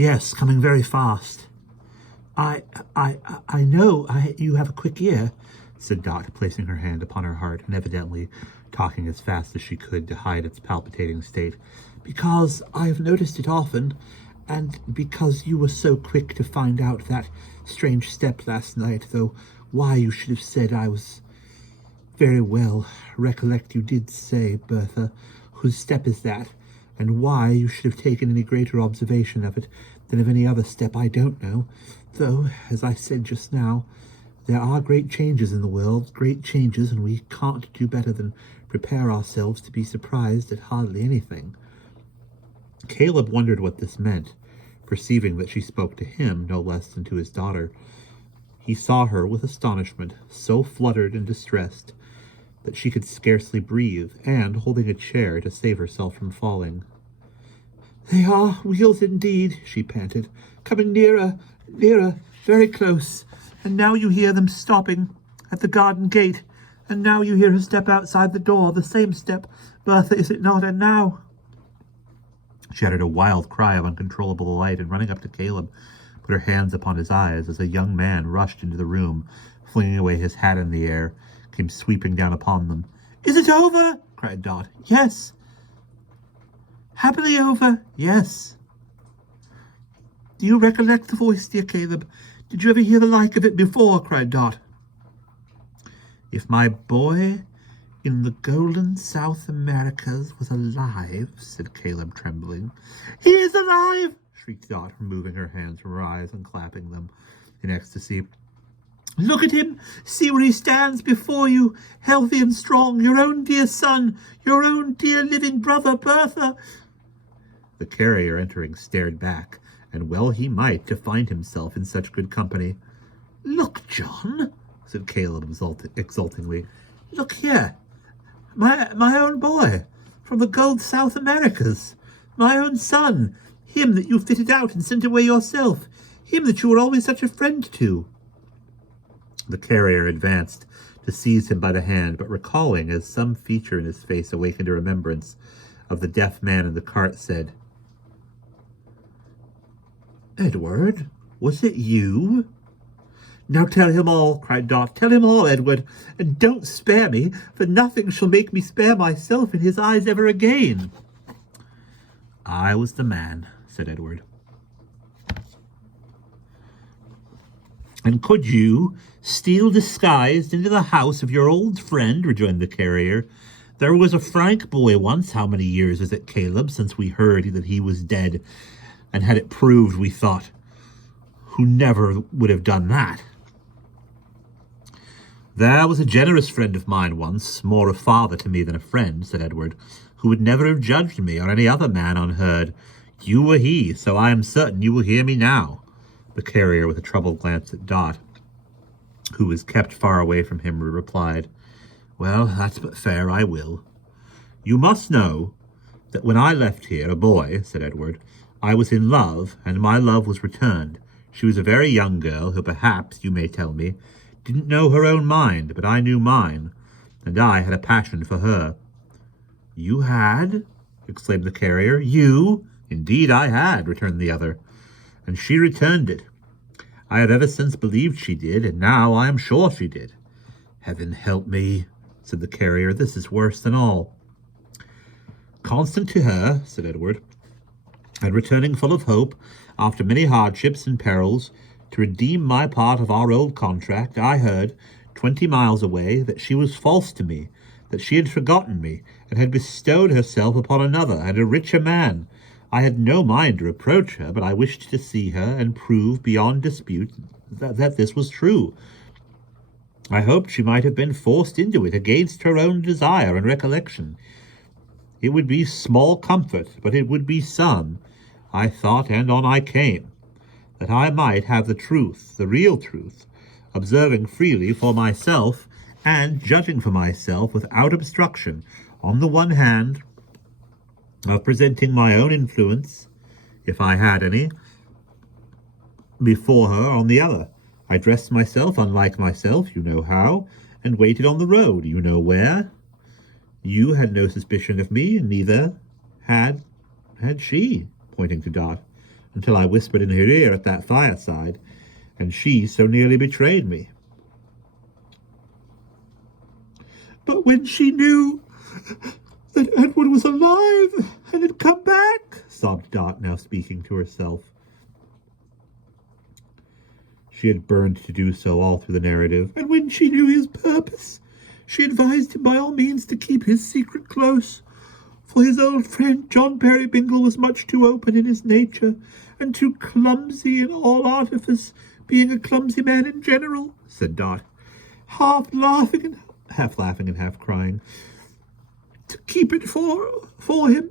Yes, coming very fast. I know you have a quick ear, said Dot, placing her hand upon her heart and evidently talking as fast as she could to hide its palpitating state, because I have noticed it often, and because you were so quick to find out that strange step last night, though why you should have said I was very well. Recollect you did say, Bertha, whose step is that, and why you should have taken any greater observation of it than of any other step I don't know, though, as I said just now, there are great changes in the world, great changes, and we can't do better than prepare ourselves to be surprised at hardly anything. Caleb wondered what this meant, perceiving that she spoke to him no less than to his daughter. He saw her with astonishment, so fluttered and distressed that she could scarcely breathe, and holding a chair to save herself from falling. "They are wheels indeed," she panted, "coming nearer, nearer, very close, and now you hear them stopping at the garden gate, and now you hear her step outside the door, the same step, Bertha, is it not? And now—" She uttered a wild cry of uncontrollable delight, and running up to Caleb, put her hands upon his eyes as a young man rushed into the room, flinging away his hat in the air, came sweeping down upon them. "Is it over?" cried Dot. "Yes." "Happily over?" "Yes." "Do you recollect the voice, dear Caleb? Did you ever hear the like of it before?" cried Dot. "If my boy in the golden South Americas was alive," said Caleb, trembling. "He is alive!" shrieked Dot, removing her hands from her eyes and clapping them in ecstasy. "Look at him! See where he stands before you, healthy and strong, your own dear son, your own dear living brother, Bertha!" The carrier, entering, stared back, and well he might, to find himself in such good company. "Look, John," said Caleb exultingly. "Look here. My own boy, from the gold South Americas. My own son, him that you fitted out and sent away yourself, him that you were always such a friend to." The carrier advanced to seize him by the hand, but recalling, as some feature in his face awakened a remembrance of the deaf man in the cart, said, "Edward, was it you?" "Now tell him all," cried Dot. "Tell him all, Edward, and don't spare me, for nothing shall make me spare myself in his eyes ever again." "I was the man," said Edward. "And could you steal disguised into the house of your old friend?" rejoined the carrier. "There was a Frank boy once, how many years is it, Caleb, since we heard that he was dead, and had it proved, we thought, who never would have done that?" "There was a generous friend of mine once, more a father to me than a friend," said Edward, "who would never have judged me or any other man unheard. You were he, so I am certain you will hear me now." The carrier, with a troubled glance at Dot, who was kept far away from him, replied, "Well, that's but fair, I will. You must know that when I left here, a boy," said Edward, "I was in love, and my love was returned. She was a very young girl, who perhaps, you may tell me, didn't know her own mind, but I knew mine, and I had a passion for her." "You had?" exclaimed the carrier. "You?" "Indeed I had," returned the other, "and she returned it. I have ever since believed she did, and now I am sure she did." "Heaven help me," said the carrier, "this is worse than all." "Constant to her," said Edward, "and returning full of hope, after many hardships and perils, to redeem my part of our old contract, I heard, 20 miles away, that she was false to me, that she had forgotten me, and had bestowed herself upon another and a richer man. I had no mind to reproach her, but I wished to see her and prove beyond dispute that this was true. I hoped she might have been forced into it against her own desire and recollection. It would be small comfort, but it would be some, I thought, and on I came, that I might have the truth, the real truth, observing freely for myself, and judging for myself without obstruction, on the one hand, of presenting my own influence, if I had any, before her on the other. I dressed myself unlike myself, you know how, and waited on the road, you know where. You had no suspicion of me, and neither had she," pointing to Dot. until I whispered in her ear at that fireside, and she so nearly betrayed me. But when she knew that Edward was alive and had come back, sobbed Dot, now speaking to herself. She had burned to do so all through the narrative, and when she knew his purpose, she advised him by all means to keep his secret close, for his old friend John Peerybingle was much too open in his nature, and too clumsy in all artifice, being a clumsy man in general, said Dot, half laughing and half crying, to keep it for him.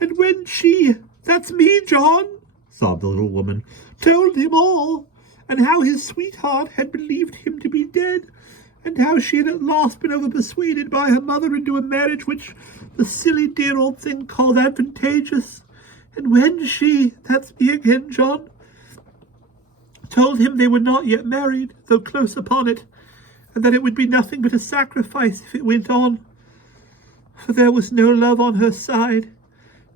And when she, that's me, John, sobbed the little woman, told him all, and how his sweetheart had believed him to be dead, and how she had at last been overpersuaded by her mother into a marriage which the silly dear old thing called advantageous, and when she, that's me again, John, told him they were not yet married, though close upon it, and that it would be nothing but a sacrifice if it went on, for there was no love on her side,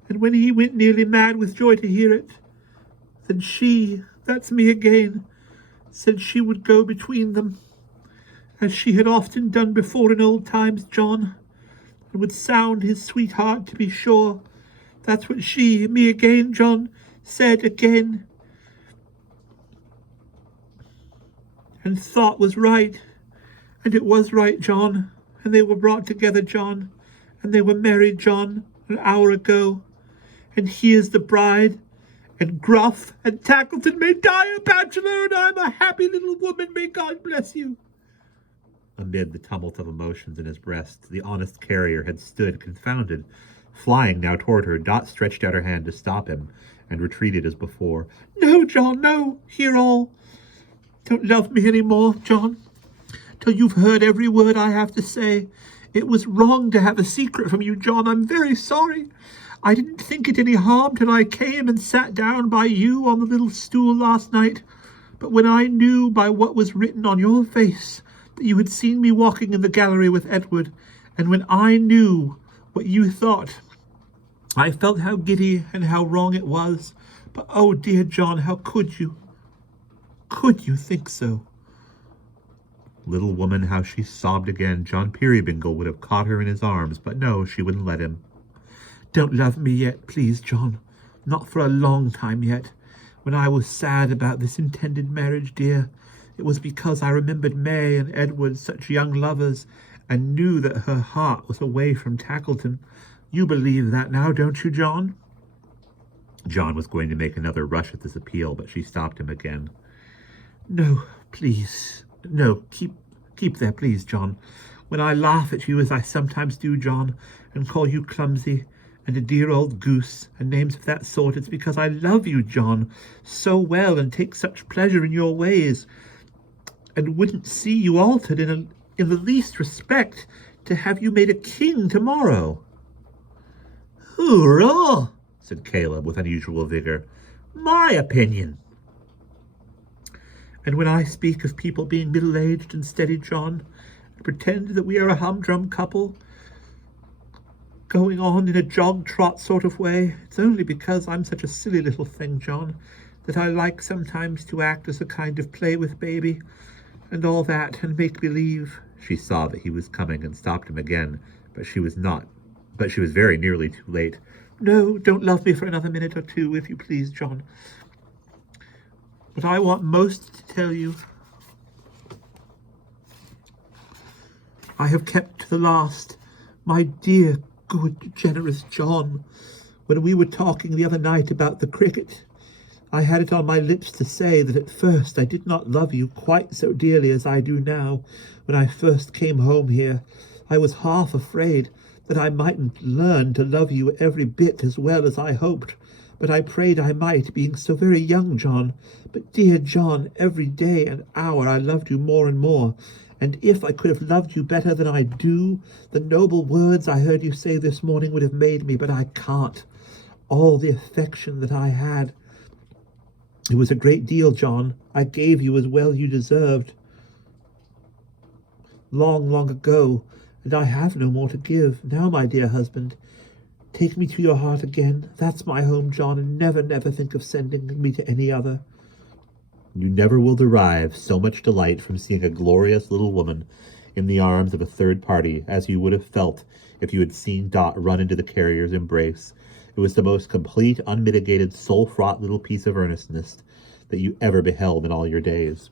and when he went nearly mad with joy to hear it, then she, that's me again, said she would go between them, as she had often done before in old times, John, and would sound his sweetheart to be sure. That's what she, me again, John, said again, and thought was right, and it was right, John, and they were brought together, John, and they were married, John, an hour ago, and he is the bride, and Gruff and Tackleton may die a bachelor, and I'm a happy little woman, may God bless you. Amid the tumult of emotions in his breast, the honest carrier had stood confounded. Flying now toward her, Dot stretched out her hand to stop him, and retreated as before. No, John, no, hear all. Don't love me any more, John, till you've heard every word I have to say. It was wrong to have a secret from you, John. I'm very sorry. I didn't think it any harm till I came and sat down by you on the little stool last night. But when I knew by what was written on your face that you had seen me walking in the gallery with Edward, and when I knew what you thought, I felt how giddy and how wrong it was. But, oh, dear John, how could you? Could you think so? Little woman, how she sobbed again. John Peerybingle would have caught her in his arms, but no, she wouldn't let him. Don't love me yet, please, John. Not for a long time yet. When I was sad about this intended marriage, dear, it was because I remembered May and Edward, such young lovers, and knew that her heart was away from Tackleton. You believe that now, don't you, John? John was going to make another rush at this appeal, but she stopped him again. No, please. No, keep there, please, John. When I laugh at you, as I sometimes do, John, and call you clumsy, and a dear old goose, and names of that sort, it's because I love you, John, so well, and take such pleasure in your ways, and wouldn't see you altered in the least respect to have you made a king tomorrow. Hoorah! Said Caleb with unusual vigor. My opinion. And when I speak of people being middle-aged and steady, John, and pretend that we are a humdrum couple, going on in a jog-trot sort of way, it's only because I'm such a silly little thing, John, that I like sometimes to act as a kind of play with baby, and all that, and make believe. She saw that he was coming and stopped him again, but she was very nearly too late. No, don't love me for another minute or two, if you please, John. What I want most to tell you, I have kept to the last, my dear, good, generous John. When we were talking the other night about the cricket, I had it on my lips to say that at first I did not love you quite so dearly as I do now. When I first came home here, I was half afraid that I mightn't learn to love you every bit as well as I hoped. But I prayed I might, being so very young, John. But, dear John, every day and hour I loved you more and more. And if I could have loved you better than I do, the noble words I heard you say this morning would have made me, but I can't. All the affection that I had, it was a great deal, John. I gave you as well you deserved. Long, long ago, and I have no more to give. Now, my dear husband, Take me to your heart again. That's my home, John, and never, never think of sending me to any other. You never will derive so much delight from seeing a glorious little woman in the arms of a third party as you would have felt if you had seen Dot run into the carrier's embrace. It was the most complete, unmitigated, soul-fraught little piece of earnestness that you ever beheld in all your days.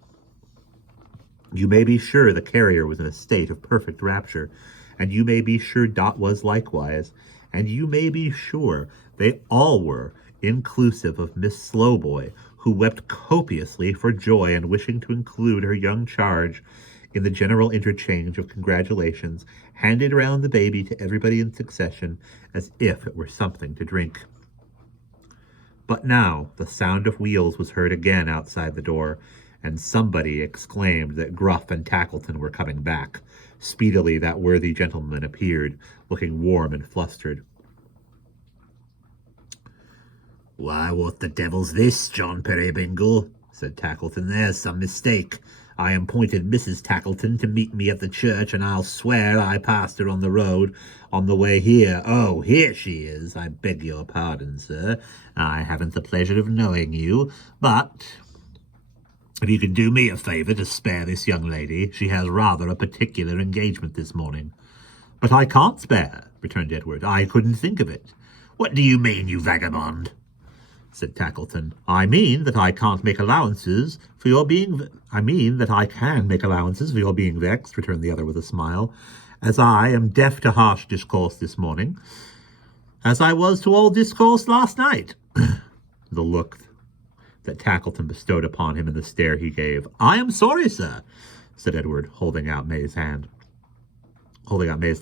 You may be sure the carrier was in a state of perfect rapture, and you may be sure Dot was likewise, and you may be sure they all were, inclusive of Miss Slowboy, who wept copiously for joy and wishing to include her young charge in the general interchange of congratulations, handed round the baby to everybody in succession as if it were something to drink. But now the sound of wheels was heard again outside the door, and somebody exclaimed that Gruff and Tackleton were coming back. Speedily that worthy gentleman appeared, looking warm and flustered. "Why, what the devil's this, John Peerybingle?" said Tackleton. "There's some mistake. I appointed Mrs. Tackleton to meet me at the church, and I'll swear I passed her on the road on the way here. Oh, here she is. I beg your pardon, sir. I haven't the pleasure of knowing you, but if you could do me a favour to spare this young lady, she has rather a particular engagement this morning." "But I can't spare her," returned Edward. "I couldn't think of it." "What do you mean, you vagabond?" said Tackleton. "I mean that I can't make allowances for your being... I mean that I can make allowances for your being vexed," returned the other with a smile, "as I am deaf to harsh discourse this morning, as I was to all discourse last night." The look that Tackleton bestowed upon him and the stare he gave. "I am sorry, sir," said Edward, holding out May's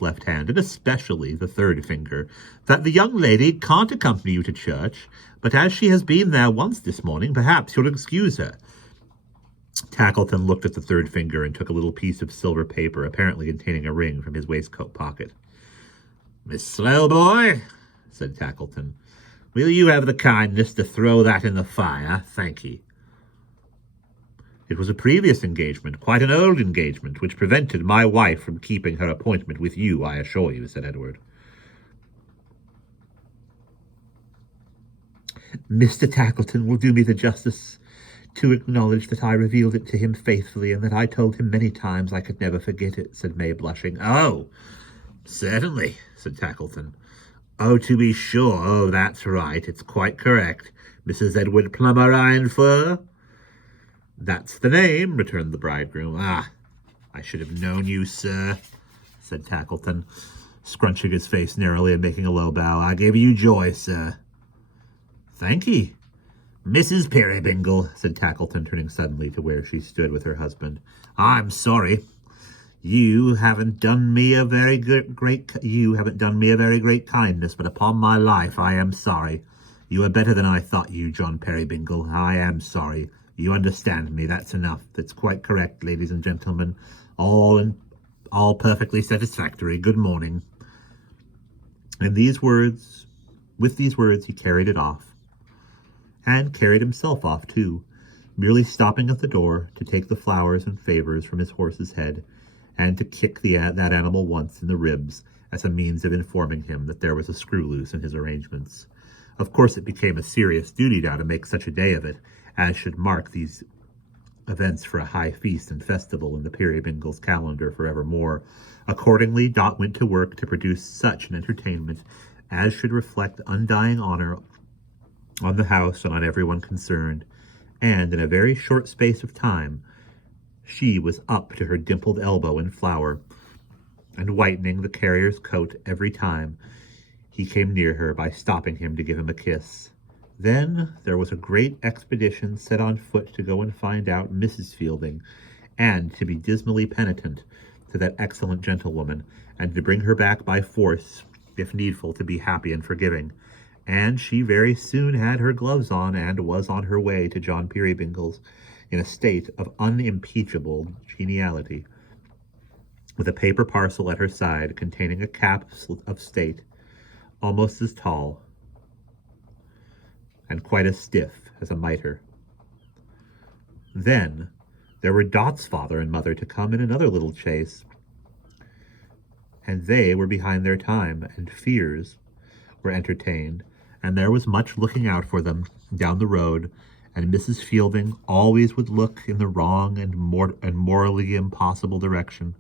left hand, and especially the third finger, "that the young lady can't accompany you to church, but as she has been there once this morning, perhaps you'll excuse her." Tackleton looked at the third finger and took a little piece of silver paper, apparently containing a ring, from his waistcoat pocket. "Miss Slowboy," said Tackleton, "will you have the kindness to throw that in the fire? Thank ye." "It was a previous engagement, quite an old engagement, which prevented my wife from keeping her appointment with you, I assure you," said Edward. "Mr. Tackleton will do me the justice to acknowledge that I revealed it to him faithfully, and that I told him many times I could never forget it," said May, blushing. "Oh, certainly," said Tackleton. "Oh, to be sure. Oh, that's right. It's quite correct. Mrs. Edward Plummer Ironfur?" "That's the name," returned the bridegroom. "Ah, I should have known you, sir," said Tackleton, scrunching his face narrowly and making a low bow. "I gave you joy, sir." "Thank ye." "Mrs. Peerybingle," said Tackleton, turning suddenly to where she stood with her husband. "I'm sorry. You haven't done me a very great kindness, but upon my life I am sorry. You are better than I thought you, John Peerybingle. I am sorry. You understand me. That's enough. That's quite correct, ladies and gentlemen. All perfectly satisfactory. Good morning." And with these words, he carried it off, and carried himself off too, merely stopping at the door to take the flowers and favors from his horse's head, and to kick that animal once in the ribs as a means of informing him that there was a screw loose in his arrangements. Of course it became a serious duty now to make such a day of it, as should mark these events for a high feast and festival in the Peerybingle's calendar forevermore. Accordingly, Dot went to work to produce such an entertainment as should reflect undying honor on the house and on everyone concerned, and in a very short space of time she was up to her dimpled elbow in flour, and whitening the carrier's coat every time he came near her by stopping him to give him a kiss. Then there was a great expedition set on foot to go and find out Mrs. Fielding, and to be dismally penitent to that excellent gentlewoman, and to bring her back by force, if needful, to be happy and forgiving. And she very soon had her gloves on, and was on her way to John Peerybingle's in a state of unimpeachable geniality, with a paper parcel at her side containing a cap of state, almost as tall and quite as stiff as a mitre. Then there were Dot's father and mother to come in another little chaise, and they were behind their time, and fears were entertained, and there was much looking out for them down the road, and Mrs. Fielding always would look in the wrong and morally impossible direction,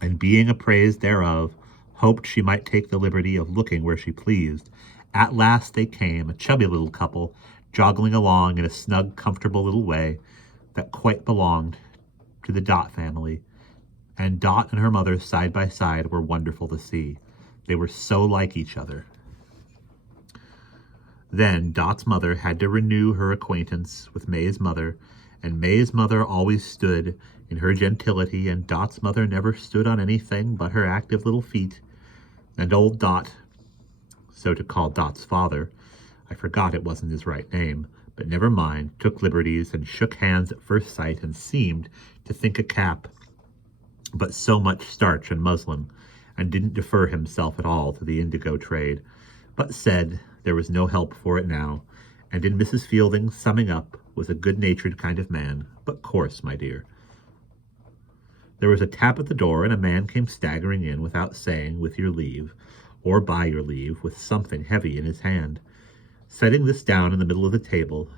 and being appraised thereof, hoped she might take the liberty of looking where she pleased. At last they came, a chubby little couple, joggling along in a snug, comfortable little way that quite belonged to the Dot family, and Dot and her mother side by side were wonderful to see. They were so like each other. Then Dot's mother had to renew her acquaintance with May's mother, and May's mother always stood in her gentility, and Dot's mother never stood on anything but her active little feet. And old Dot, so to call Dot's father, I forgot it wasn't his right name, but never mind, took liberties and shook hands at first sight and seemed to think a cap but so much starch and muslin, and didn't defer himself at all to the indigo trade, but said there was no help for it now, and in Mrs. Fielding, summing up, was a good-natured kind of man, but coarse, my dear. There was a tap at the door, and a man came staggering in without saying, with your leave, or by your leave, with something heavy in his hand. Setting this down in the middle of the table,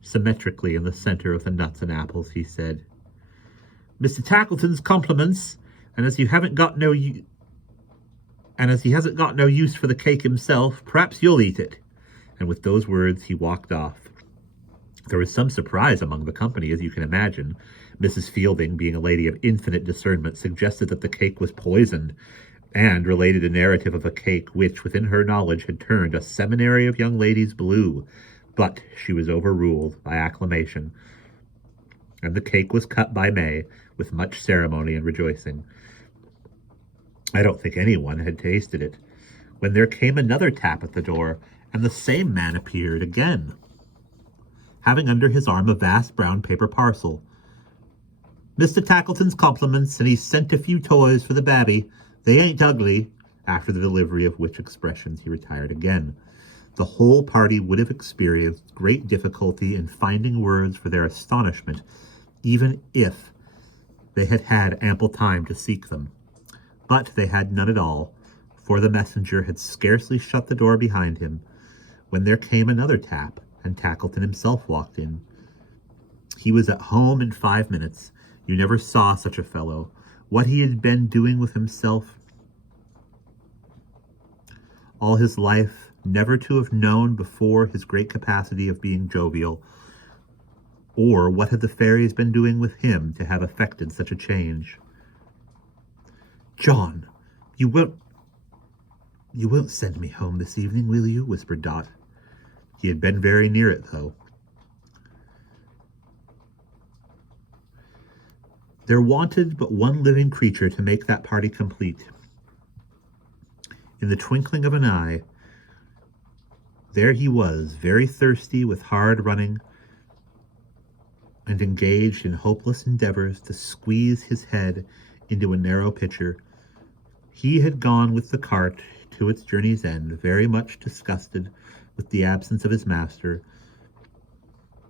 symmetrically in the center of the nuts and apples, he said, "Mr. Tackleton's compliments, and as he hasn't got no use for the cake himself, perhaps you'll eat it." And with those words he walked off. There was some surprise among the company, as you can imagine. Mrs. Fielding, being a lady of infinite discernment, suggested that the cake was poisoned, and related a narrative of a cake which, within her knowledge, had turned a seminary of young ladies blue. But she was overruled by acclamation, and the cake was cut by May with much ceremony and rejoicing. I don't think anyone had tasted it, when there came another tap at the door, and the same man appeared again, having under his arm a vast brown paper parcel. "Mr. Tackleton's compliments, and he's sent a few toys for the babby. They ain't ugly," after the delivery of which expressions he retired again. The whole party would have experienced great difficulty in finding words for their astonishment, even if they had had ample time to seek them. But they had none at all, for the messenger had scarcely shut the door behind him, when there came another tap, and Tackleton himself walked in. He was at home in 5 minutes. You never saw such a fellow. What he had been doing with himself all his life, never to have known before his great capacity of being jovial, or what had the fairies been doing with him to have effected such a change. "John, you won't send me home this evening, will you?" whispered Dot. He had been very near it, though. There wanted but one living creature to make that party complete. In the twinkling of an eye, there he was, very thirsty with hard running, and engaged in hopeless endeavors to squeeze his head into a narrow pitcher. He had gone with the cart to its journey's end, very much disgusted with the absence of his master,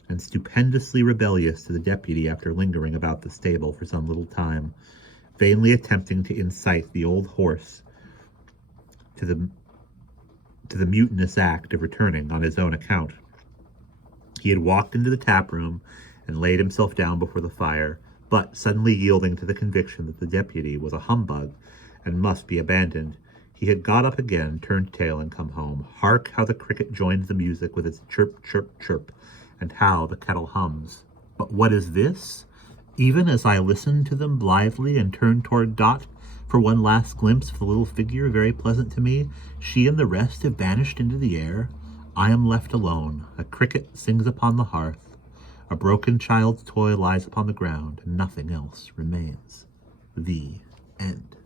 and stupendously rebellious to the deputy after lingering about the stable for some little time, vainly attempting to incite the old horse to the mutinous act of returning on his own account. He had walked into the tap room and laid himself down before the fire, but suddenly yielding to the conviction that the deputy was a humbug and must be abandoned, he had got up again, turned tail, and come home. Hark how the cricket joins the music with its chirp, chirp, chirp, and how the kettle hums. But what is this? Even as I listen to them blithely and turn toward Dot for one last glimpse of the little figure very pleasant to me, she and the rest have vanished into the air. I am left alone. A cricket sings upon the hearth. A broken child's toy lies upon the ground, and nothing else remains. The end.